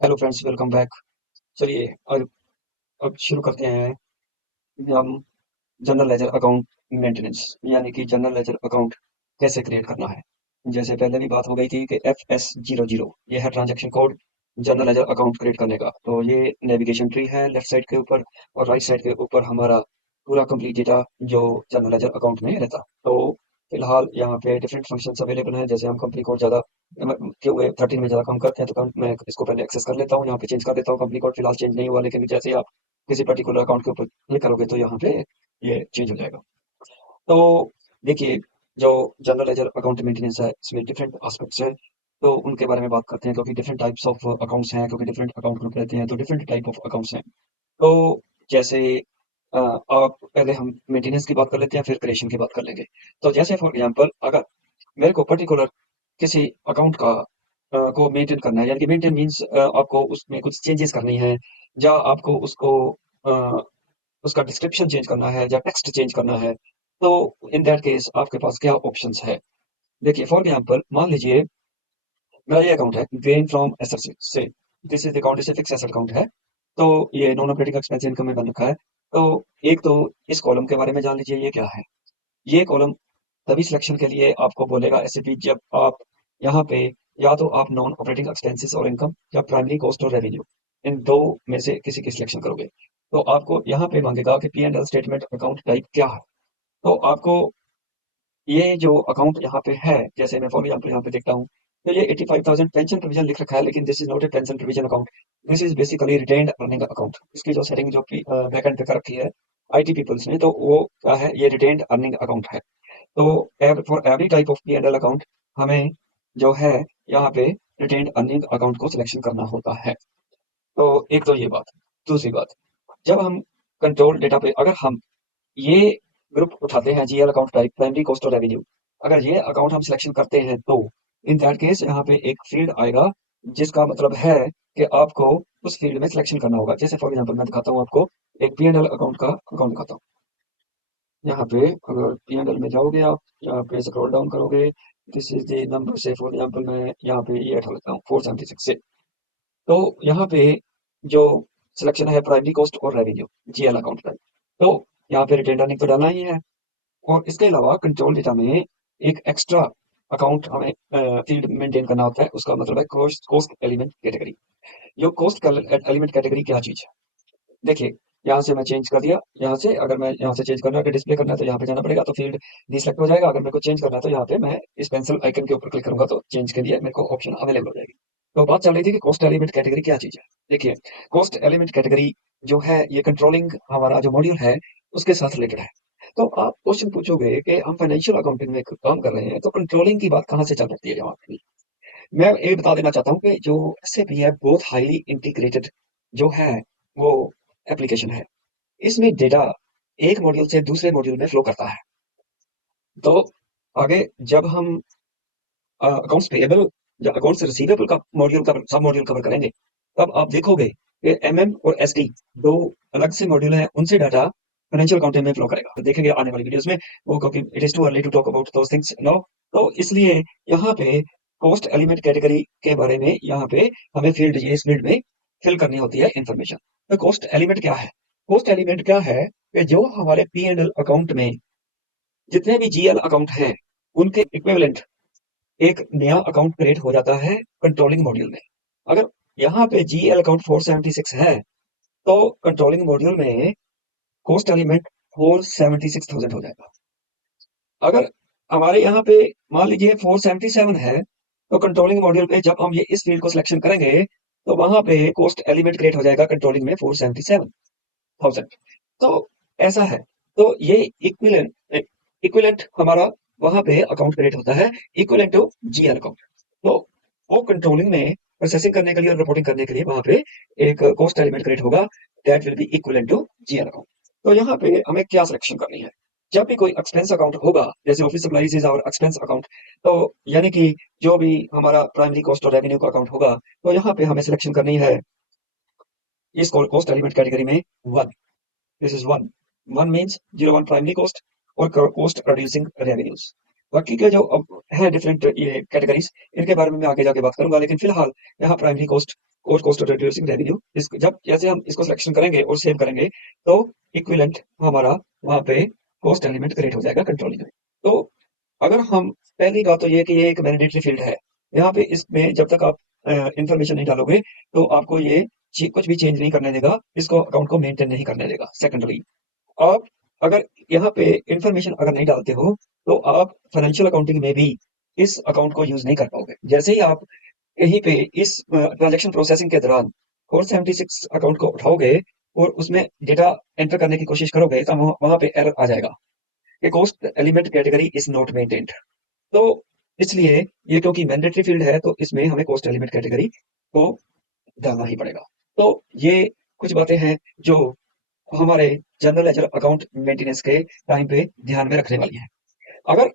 Hello friends, welcome back. चलिए अब शुरू करते हैं। हम जनरल लेजर अकाउंट मेंटेनेंस यानी कि जनरल लेजर अकाउंट कैसे क्रिएट करना है। जैसे पहले भी बात हो गई थी कि FS00 ये है transaction code general ledger account create करने का। तो ये नेविगेशन ट्री है लेफ्ट साइड के ऊपर, और राइट साइड के ऊपर हमारा पूरा कंप्लीट डेटा जो जनरल लेजर अकाउंट में रहता। तो फिलहाल यहाँ पे डिफरेंट फंक्शंस अवेलेबल हैं। जैसे हम कंपनी कोड ज़्यादा क्यों 13 में ज़्यादा काम करते हैं, तो मैं इसको पहले एक्सेस कर लेता हूँ, यहाँ पे चेंज कर देता हूँ। कंपनी कोड फिलहाल चेंज नहीं हुआ, लेकिन जैसे आप किसी पर्टिकुलर अकाउंट के ऊपर क्लिक करोगे तो यहाँ पे ये चेंज हो जाएगा। तो देखिए, जो जनरल लेजर अकाउंट मेंटेनेंस है इसमें डिफरेंट एस्पेक्ट्स हैं। तो उनके बारे में बात करते हैं, क्योंकि डिफरेंट टाइप्स ऑफ अकाउंट्स हैं, क्योंकि डिफरेंट अकाउंट ग्रुप रहते हैं, तो डिफरेंट टाइप ऑफ अकाउंट्स हैं। तो जैसे आप पहले हम मेंटेनेंस की बात कर लेते हैं, फिर क्रिएशन की बात कर लेंगे। तो जैसे फॉर एग्जांपल, अगर मेरे को पर्टिकुलर किसी अकाउंट का को मेंटेन करना है, यानी कि मेंटेन मींस आपको उसमें कुछ चेंजेस करनी है, या आपको उसको अ, उसका डिस्क्रिप्शन चेंज करना है, या टेक्स्ट चेंज करना है। तो इन दैट केस आपके पास क्या ऑप्शंस है? देखिए, फॉर एग्जांपल मान लीजिए मेरा ये अकाउंट है गेन फ्रॉम एसेट से। दिस इज अकाउंट, इसे फिक्स एसेट अकाउंट है। तो ये नॉन ऑपरेटिंग एक्सपेंस इनकम में बन रखा है। तो एक तो इस कॉलम के बारे में जान लीजिए, ये क्या है। ये कॉलम तभी सिलेक्शन के लिए आपको बोलेगा एसएपी, जब आप यहाँ पे या तो आप नॉन ऑपरेटिंग एक्सपेंसेस और इनकम, या प्राइमरी कॉस्ट और रेवेन्यू, इन दो में से किसी की सिलेक्शन करोगे। तो आपको यहाँ पे मांगेगा कि P&L स्टेटमेंट अकाउंट टाइप क्या है। तो आपको ये जो अकाउंट यहाँ पे है, जैसे मैं फॉर एग्जाम्पल यहाँ पे देखता हूँ, तो ये 85,000 पेंशन प्रोविजन लिख रखा है, लेकिन this is not a pension provision account. This is basically retained earning account. इसकी जो सेटिंग जो बैक एंड पे कर रखी है IT पीपल्स ने, तो वो क्या है, ये रिटेन्ड अर्निंग अकाउंट है। तो for every type of P&L account हमें जो है यहाँ पे रिटेन्ड अर्निंग अकाउंट को सिलेक्शन करना होता है। तो एक तो ये बात। दूसरी बात, जब हम कंट्रोल डेटा पे अगर हम ये ग्रुप उठाते हैं, GL account type primary cost और रेवेन्यू, अगर ये अकाउंट हम सिलेक्शन करते हैं, तो इन दैट केस यहाँ पे एक फील्ड आएगा, जिसका मतलब है कि आपको उस फील्ड में सिलेक्शन करना होगा। जैसे फॉर एग्जांपल मैं दिखाता हूँ आपको, एक P&L अकाउंट का अकाउंट दिखाता हूँ। यहाँ पे अगर P&L में जाओगे, आप यहाँ पे स्क्रॉल डाउन करोगे, दिस इज द नंबर से फॉर एग्जांपल मैं यहाँ पे ये उठा लेता हूँ 476 से। तो यहाँ पे जो सिलेक्शन है प्राइमरी कॉस्ट और रेवेन्यू, GL अकाउंट का। तो यहाँ पे रिटेन अर्निंग तो डालना ही है, और इसके अलावा कंट्रोल डेटा में एक एक्स्ट्रा अकाउंट हमें फील्ड मेंटेन करना होता है। उसका मतलब है कॉस्ट कॉस्ट एलिमेंट कैटेगरी। जो कॉस्ट एलिमेंट कैटेगरी क्या चीज है, देखिए, यहाँ से मैं चेंज कर दिया। यहाँ से अगर मैं यहाँ से चेंज करना है, डिस्प्ले करना है, तो यहाँ पे जाना पड़ेगा, तो फील्ड डिसेलेक्ट हो जाएगा। अगर मेरे को चेंज करना है, तो यहाँ पे मैं इस पेंसिल आइकन के ऊपर क्लिक करूंगा, तो चेंज के लिए मेरे को ऑप्शन अवेलेबल हो जाएगी। तो बात चल रही थी कि कॉस्ट एलिमेंट कैटेगरी क्या चीज है। देखिए, कॉस्ट एलिमेंट कैटेगरी जो है, ये कंट्रोलिंग हमारा जो मॉड्यूल है उसके साथ रिलेटेड है। तो आप क्वेश्चन पूछोगे कि हम फाइनेंशियल अकाउंटिंग में काम कर रहे हैं, तो कंट्रोलिंग की बात कहाँ से चल रही है यहाँ पे। मैं ये बता देना चाहता हूँ कि जो SAP है, बहुत हाईली इंटीग्रेटेड जो है वो एप्लीकेशन है। इसमें डेटा एक मॉड्यूल से दूसरे मॉड्यूल में फ्लो करता है। तो आगे जब हम अकाउंट्स पेएबल या अकाउंट्स रिसीवेबल का मॉड्यूल कवर सब मॉड्यूल कवर करेंगे, तब आप देखोगे कि MM और SD दो अलग से मॉड्यूल हैं, उनसे डाटा फाइनेंशियल अकाउंटिंग में फ्लो करेगा। तो देखेंगे आने वाली वीडियोस में वो, क्योंकि it is too early to talk about those things now. तो इसलिए यहाँ पे कॉस्ट एलिमेंट कैटेगरी के बारे में यहाँ पे हमें फील्ड ये इस फील्ड में फिल करनी होती है इंफॉर्मेशन। तो कॉस्ट एलिमेंट क्या है? कॉस्ट एलिमेंट क्या है कि जो हमारे P&L अकाउंट में जितने भी GL अकाउंट हैं, उनके इक्विवेलेंट एक नया अकाउंट क्रिएट हो जाता है कंट्रोलिंग मॉड्यूल में। अगर यहाँ पे GL अकाउंट 476 है, तो कंट्रोलिंग मॉड्यूल में कॉस्ट एलिमेंट 476,000 हो जाएगा। अगर हमारे यहाँ पे मान लीजिए 477 है, तो कंट्रोलिंग मॉड्यूल पे जब हम ये इस फील्ड को सिलेक्शन करेंगे, तो वहां पे कॉस्ट एलिमेंट क्रिएट हो जाएगा कंट्रोलिंग में 477,000। तो ऐसा है। तो ये इक्विलेंट इक्विलेंट हमारा वहां पे अकाउंट क्रिएट होता है, इक्विलेंट टू GL अकाउंट। तो वो कंट्रोलिंग में प्रोसेसिंग करने के लिए और रिपोर्टिंग करने के लिए वहां पे एक कॉस्ट एलिमेंट क्रिएट होगा, that will be equivalent to GL account. तो यहाँ पे हमें क्या सिलेक्शन करनी है? जब भी कोई एक्सपेंस अकाउंट होगा, जैसे office supplies is our expense account, तो यानी कि जो भी हमारा प्राइमरी कॉस्ट और रेवेन्यू का अकाउंट होगा, तो यहाँ पे हमें सिलेक्शन करनी है इस कॉस्ट एलिमेंट कैटेगरी में one. This is one. One means 01 primary cost और कॉस्ट प्रोड्यूसिंग रेवेन्यूज। बाकी के जो अब है डिफरेंट ये कैटेगरीज, इनके बारे में मैं आगे जाके बात करूंगा, लेकिन फिलहाल यहाँ प्राइमरी कॉस्ट और कॉस्ट ऑफ रिड्यूसिंग रेवेन्यू, इस जब जैसे हम इसको सिलेक्शन करेंगे और सेव करेंगे तो इक्विवेलेंट हमारा वहां पे कॉस्ट एलिमेंट क्रिएट हो जाएगा कंट्रोलिंग में। तो अगर हम, पहली बात तो ये कि ये एक मैंडेटरी फील्ड है, यहाँ पे इसमें जब तक आप इंफॉर्मेशन नहीं डालोगे तो आपको ये कुछ भी चेंज नहीं करने देगा, इसको अकाउंट को मेंटेन नहीं करने देगा। सेकेंडरी, आप अगर यहाँ पे इंफॉर्मेशन अगर नहीं डालते हो तो आप फाइनेंशियल अकाउंटिंग में भी इस अकाउंट को यूज नहीं कर पाओगे। जैसे ही आप कहीं पे इस ट्रांजैक्शन प्रोसेसिंग के दौरान 476 अकाउंट को उठाओगे और उसमें डेटा एंटर करने की कोशिश करोगे तो वहां पे एरर आ जाएगा कि cost element category is not maintained. तो इसलिए ये क्योंकि मैंडेटरी फील्ड है तो इसमें हमें कोस्ट एलिमेंट कैटेगरी को डालना ही पड़ेगा। तो ये कुछ बातें हैं जो हमारे जनरल लेजर अकाउंट मेंटेनेंस के टाइम पे ध्यान में रखने वाली हैं। अगर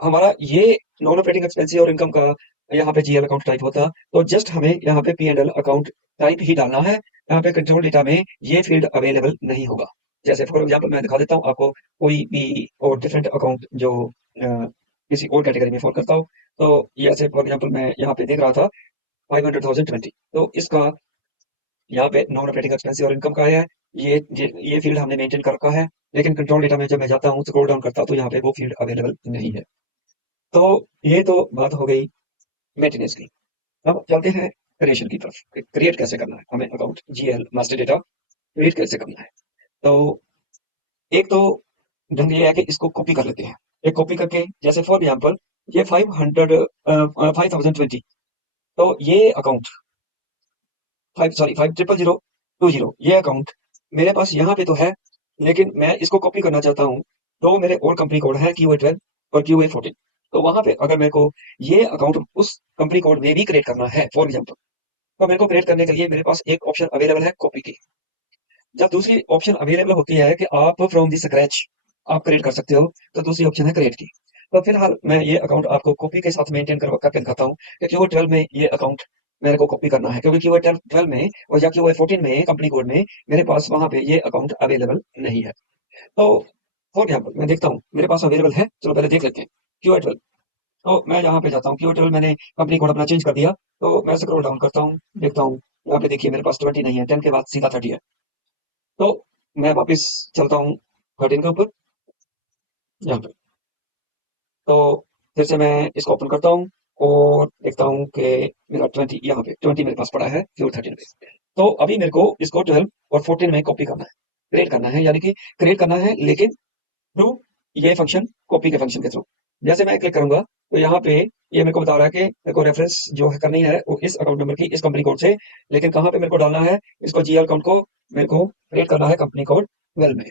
हमारा ये नॉन ऑपरेटिंग एक्सपेंसिव और इनकम का यहाँ पे जीएल अकाउंट टाइप होता तो जस्ट हमें यहाँ पे P and L account type ही डालना है। यहाँ पे कंट्रोल डेटा में ये फील्ड अवेलेबल नहीं होगा। जैसे फॉर एग्जांपल मैं दिखा देता हूँ आपको कोई भी और डिफरेंट अकाउंट जो किसी और कैटेगरी में फॉल करता हो। तो ये ऐसे फॉर एग्जांपल मैं यहाँ पे देख रहा था 500,020, तो इसका यहाँ पे नॉन ऑपरेटिंग एक्सपेंस और इनकम का है। ये फील्ड हमने मेंटेन कर रखा है, लेकिन कंट्रोल डेटा में जब मैं जाता हूँ स्क्रॉल डाउन करता हूँ तो यहाँ पे वो फील्ड अवेलेबल नहीं है। तो ये तो बात हो गई मेंटेनेंस की। अब चलते हैं क्रिएशन की तरफ। क्रिएट कैसे करना है हमें account, GL master data create कैसे करना है। तो एक तो ढंग ये है कि इसको कॉपी कर लेते हैं। एक कॉपी करके, जैसे फॉर एग्जाम्पल ये 5020, तो ये अकाउंट 500020, ये अकाउंट मेरे पास यहाँ पे तो है, लेकिन मैं इसको कॉपी करना चाहता हूँ। तो मेरे और कंपनी कोड है QA12 और QA14। तो वहां पे अगर मेरे को ये अकाउंट उस कंपनी कोड में भी क्रिएट करना है फॉर एग्जाम्पल, तो मेरे को क्रिएट करने के लिए मेरे पास एक ऑप्शन अवेलेबल है कॉपी की। जब दूसरी ऑप्शन अवेलेबल होती है कि आप फ्रॉम दी स्क्रैच आप क्रिएट कर सकते हो, तो दूसरी ऑप्शन है क्रिएट की। तो फिलहाल मैं ये अकाउंट आपको कॉपी के साथ मेंटेन करके दिखाता हूँ कि QA12 में ये अकाउंट मेरे को कॉपी करना है, क्योंकि QA12 में और या QA14 में कंपनी कोड में मेरे पास वहां पे ये अकाउंट अवेलेबल नहीं है। तो फॉर एग्जाम्पल मैं देखता हूँ मेरे पास अवेलेबल है, चलो पहले देख लेते हैं QA12। तो मैं यहाँ पे जाता हूँ, QA12 मैंने कंपनी कोड अपना चेंज कर दिया। तो मैं स्क्रॉल डाउन करता हूँ, देखता हूँ यहाँ पे देखिए मेरे पास 20 नहीं है, 10 के बाद सीधा 30 है। तो मैं वापस चलता हूँ 13 के ऊपर, यहाँ पे। तो फिर से मैं इसको ओपन करता हूँ और देखता हूँ कि मेरा 20, यहाँ पे 20 मेरे पास पड़ा है फ्यूल 13 पे। तो अभी मेरे को इसको 12 और 14 में कॉपी करना है, क्रिएट करना है, यानी कि क्रिएट करना है लेकिन थ्रू ये फंक्शन, कॉपी के फंक्शन के थ्रू। जैसे मैं क्लिक करूंगा तो यहाँ पे ये मेरे को बता रहा है कि मेरे को रेफरेंस जो है करनी है वो इस अकाउंट नंबर की इस कंपनी कोड से, लेकिन कहाँ पे मेरे को डालना है, इसको जीएल अकाउंट को मेरे को क्रिएट करना है कंपनी कोड 12 में।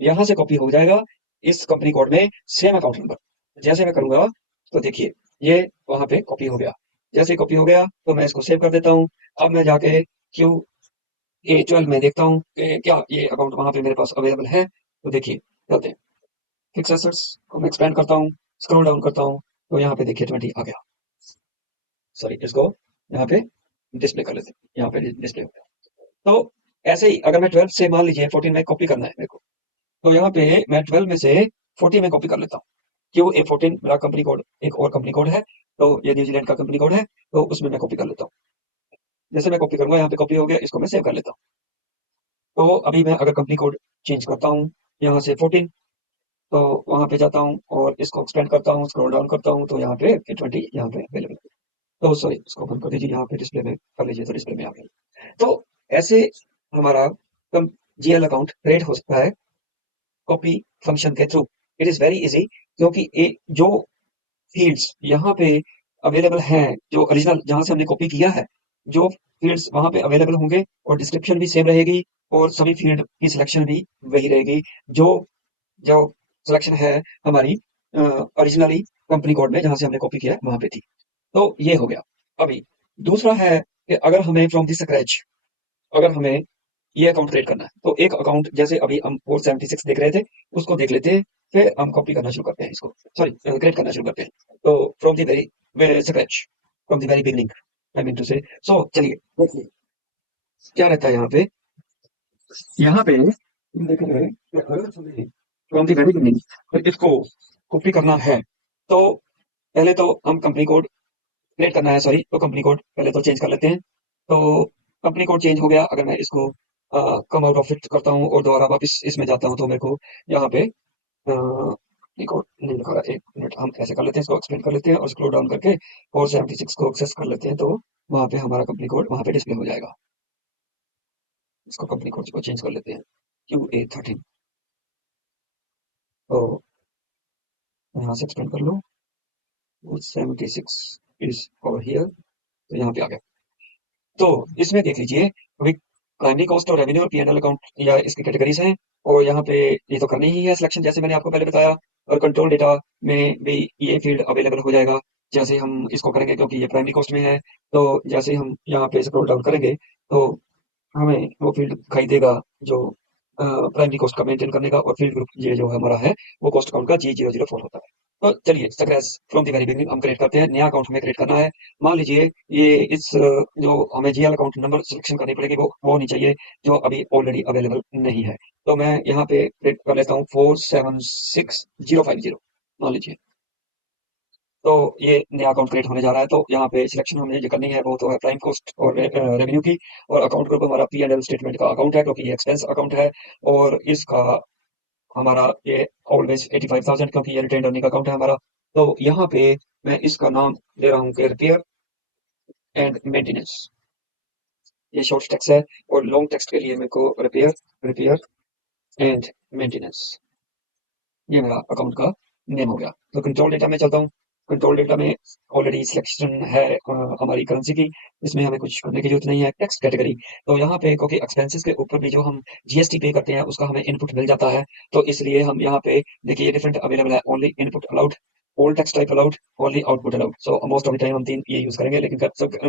यहाँ से कॉपी हो जाएगा इस कंपनी कोड में सेम अकाउंट नंबर। जैसे मैं करूंगा तो देखिए ये वहां पे कॉपी हो गया। जैसे कॉपी हो गया तो मैं इसको सेव कर देता हूँ। अब मैं जाके QA12 में देखता हूँ कि क्या ये अकाउंट वहां पे मेरे पास अवेलेबल है। तो देखिए चलते हैं, फिक्स एसेट्स को मैं एक्सपेंड करता हूँ, स्क्रॉल डाउन करता हूँ, तो यहाँ पे देखिए 20 आ गया। सॉरी, इसको यहाँ पे डिस्प्ले कर लेते हैं, यहाँ पे डिस्प्ले हो गया। तो ऐसे ही अगर मैं 12 से मान लीजिए 14 में कॉपी करना है मेरे को, तो यहाँ पे मैं 12 में से 14 में कॉपी कर लेता हूँ। QA14 मेरा कंपनी कोड, एक और कंपनी कोड है, तो ये न्यूजीलैंड का कंपनी कोड है, तो उसमें मैं कॉपी कर लेता हूँ। जैसे मैं कॉपी करूंगा यहाँ पे कॉपी हो गया, इसको मैं सेव कर लेता हूँ। तो अभी मैं अगर कंपनी कोड चेंज करता हूँ यहाँ से 14, तो वहां पे जाता हूँ और इसको एक्सपेंड करता हूँ, स्क्रॉल डाउन करता हूँ, तो यहाँ पे 20 यहाँ पे अवेलेबल है। तो सॉरी, इसको बंद कर दीजिए, यहाँ पे डिस्प्ले में कर लीजिए तो डिस्प्ले में आ गया। तो ऐसे हमारा जीएल अकाउंट क्रिएट हो सकता है कॉपी फंक्शन के through. It is very easy, क्योंकि जो फील्ड्स यहाँ पे अवेलेबल हैं, जो ओरिजिनल जहां से हमने कॉपी किया है, जो फील्ड्स वहां पे अवेलेबल होंगे और डिस्क्रिप्शन भी सेम रहेगी और सभी फील्ड की सिलेक्शन भी वही रहेगी जो जो सिलेक्शन है हमारी ओरिजिनली कंपनी कोड में जहां से हमने कॉपी किया है वहां पे थी। तो ये हो गया। अभी दूसरा है कि अगर हमें फ्रॉम दी स्क्रैच अगर हमें ये अकाउंट क्रिएट करना है, तो एक अकाउंट जैसे अभी हम 476 देख रहे थे उसको देख लेते हैं, फिर हम कॉपी करना शुरू करते हैं, इसको सॉरी क्रिएट करना शुरू करते हैं। तो from the very scratch, from the very beginning, I mean to say. So चलिए देखिए क्या रहता है यहाँ पे हम देखेंगे कि अगर हमें फ्रॉम दी वेरी बिगनिंग इसको कॉपी करना है, तो पहले तो हम कंपनी कोड क्रिएट करना है, सॉरी, तो कंपनी कोड पहले तो चेंज कर लेते हैं। तो कंपनी कोड चेंज हो गया। अगर मैं इसको कम आउट ऑफ इट करता हूँ और दोबारा वापस इसमें जाता हूँ तो मेरे को यहाँ पे कंपनी कोड नहीं लिखा रहा। एक मिनट, हम ऐसे कर लेते हैं, इसको एक्सपेंड कर लेते हैं और स्क्रॉल डाउन करके 476 को एक्सेस कर लेते हैं, तो वहाँ पे हमारा कंपनी कोड वहाँ पे डिस्प्ले हो जाएगा। इसको कंपनी कोड को चेंज कर लेते हैं, QA13। तो यहाँ से एक्सपेंड कर लो, 476 इज ओवर हियर, तो यहाँ पे आ गया। तो इसमें देख लीजिए, अभी प्राइमरी कॉस्ट और रेवेन्यू और P&L अकाउंट या इसकी कैटेगरीज हैं, और यहाँ पे ये तो करनी ही है सिलेक्शन, जैसे मैंने आपको पहले बताया। और कंट्रोल डेटा में भी ये फील्ड अवेलेबल हो जाएगा जैसे हम इसको करेंगे, क्योंकि ये प्राइमरी कॉस्ट में है। तो जैसे ही हम यहाँ पे स्क्रॉल डाउन करेंगे तो हमें वो फील्ड दिखाई देगा जो प्राइमरी कॉस्ट का मेंटेन करने का, और फील्ड ग्रुप ये जो हमारा है वो कॉस्ट अकाउंट का G004 होता है। तो चलिए success from the very beginning हम क्रिएट करते हैं। नया अकाउंट हमें क्रिएट करना है। मान लीजिए ये इस जो हमें GL अकाउंट नंबर सिलेक्शन करनी पड़ेगी वो होनी चाहिए जो अभी ऑलरेडी अवेलेबल नहीं है। तो मैं यहाँ पे क्रिएट कर लेता हूँ 476050, मान लीजिए। तो ये नया अकाउंट क्रिएट होने जा रहा है। तो यहाँ पे सिलेक्शन हमें जो करनी है वो तो है प्राइम कॉस्ट और रेवेन्यू की। और अकाउंट ग्रुप हमारा P&L स्टेटमेंट का अकाउंट है, क्योंकि ये एक्सपेंस अकाउंट है। और इसका हमारा ये ऑलवेज 85,000, क्योंकि ये रिटेन अर्निंग अकाउंट है हमारा। तो यहाँ पे मैं इसका नाम दे रहा हूँ कि रिपेयर एंड मेंटेनेंस, ये शॉर्ट टेक्स्ट है। और लॉन्ग टेक्स्ट के लिए मेरे को रिपेयर रिपेयर एंड मेंटेनेंस, ये मेरा अकाउंट का नेम हो गया। तो कंट्रोल डेटा में चलता हूँ। कंट्रोल डेटा में ऑलरेडी सिलेक्शन है हमारी करेंसी की, इसमें हमें कुछ करने की जरूरत नहीं है। टेक्स्ट कैटेगरी, तो यहाँ पे क्योंकि एक्सपेंसेस के ऊपर भी जो हम GST पे करते हैं उसका हमें इनपुट मिल जाता है, तो इसलिए हम यहाँ पे देखिए ये डिफरेंट अवेलेबल है। Only input allowed, all text type allowed, only output allowed. So most of the time हम तीन ये यूज करेंगे, लेकिन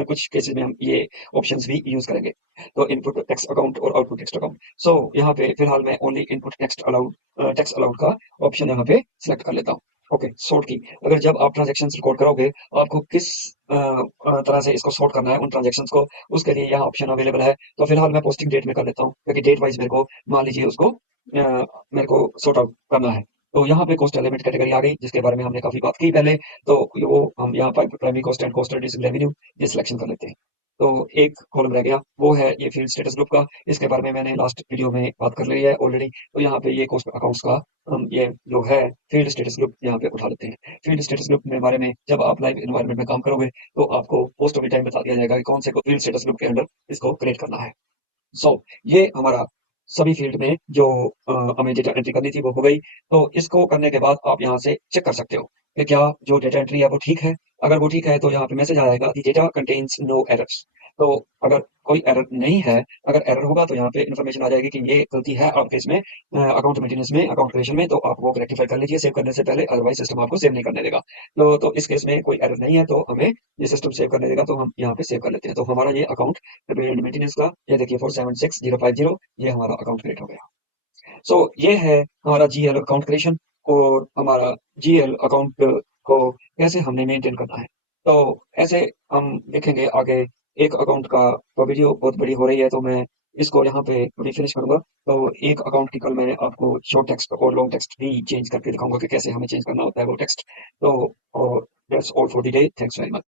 कुछ केसेस में हम ये ऑप्शंस भी यूज करेंगे। तो इनपुट टेक्स्ट अकाउंट और आउटपुट टेक्स्ट अकाउंट। सो यहाँ पे फिलहाल मैं ओनली इनपुट टेक्स्ट अलाउड का ऑप्शन यहाँ पे सिलेक्ट कर लेता हूँ। ओके, सॉर्ट की, अगर जब आप ट्रांजेक्शन रिकॉर्ड करोगे आपको किस तरह से इसको सॉर्ट करना है उन ट्रांजेक्शन्स को, उसके लिए यहाँ ऑप्शन अवेलेबल है। तो फिलहाल मैं पोस्टिंग डेट में कर लेता हूँ, क्योंकि डेट वाइज मेरे को मान लीजिए उसको मेरे को सॉर्ट आउट करना है। तो यहाँ पे कॉस्ट एलिमेंट कैटेगरी आ गई, जिसके बारे में हमने काफी बात की पहले। तो वो हम यहाँ पर primary cost and cost revenue ये सिलेक्शन कर लेते हैं। तो एक कॉलम रह गया, वो है ये फील्ड स्टेटस ग्रुप का। इसके बारे में मैंने लास्ट वीडियो में बात कर ली है ऑलरेडी। तो यहाँ पे ये कॉस्ट अकाउंट्स का हम ये जो है फील्ड स्टेटस ग्रुप यहाँ पे उठा लेते हैं। फील्ड स्टेटस ग्रुप के बारे में जब आप लाइव एनवायरनमेंट में काम करोगे तो आपको पोस्ट ऑफ टाइम बता दिया जाएगा कि कौन से फील्ड स्टेटस ग्रुप के अंडर इसको क्रिएट करना है। सो ये हमारा सभी फील्ड में जो हमें डेटा एंट्री करनी थी वो हो गई। तो इसको करने के बाद आप यहाँ से चेक कर सकते हो कि क्या जो डेटा एंट्री है वो ठीक है। अगर वो ठीक है तो यहाँ पे मैसेज आएगा the data contains no errors. तो अगर कोई एरर नहीं है, अगर एरर होगा तो यहाँ पे इन्फॉर्मेशन आ जाएगी कि ये गलती है आपके इसमें अकाउंट मेंटेनेंस में, अकाउंट क्रिएशन में। तो आप वो रेक्टिफाई कर लीजिए सेव करने से पहले, अदरवाइज सिस्टम आपको सेव नहीं करने देगा। तो इस केस में कोई एरर नहीं है तो हमें ये सिस्टम सेव करने देगा, तो हम यहाँ पे सेव कर लेते हैं। तो हमारा ये अकाउंट मेंटेनेंस का ये देखिए 476050, ये हमारा अकाउंट क्रिएट हो गया। सो ये है हमारा GL अकाउंट क्रिएशन। और हमारा GL अकाउंट को कैसे हमने मेंटेन करना है, तो ऐसे हम देखेंगे आगे। एक अकाउंट का तो वीडियो बहुत बड़ी हो रही है, तो मैं इसको यहाँ पे अभी फिनिश करूंगा। तो एक अकाउंट की कल मैं आपको शॉर्ट टेक्स्ट और लॉन्ग टेक्स्ट भी चेंज करके दिखाऊंगा कि कैसे हमें चेंज करना होता है वो टेक्स्ट। तो और that's all for the day, thanks very much.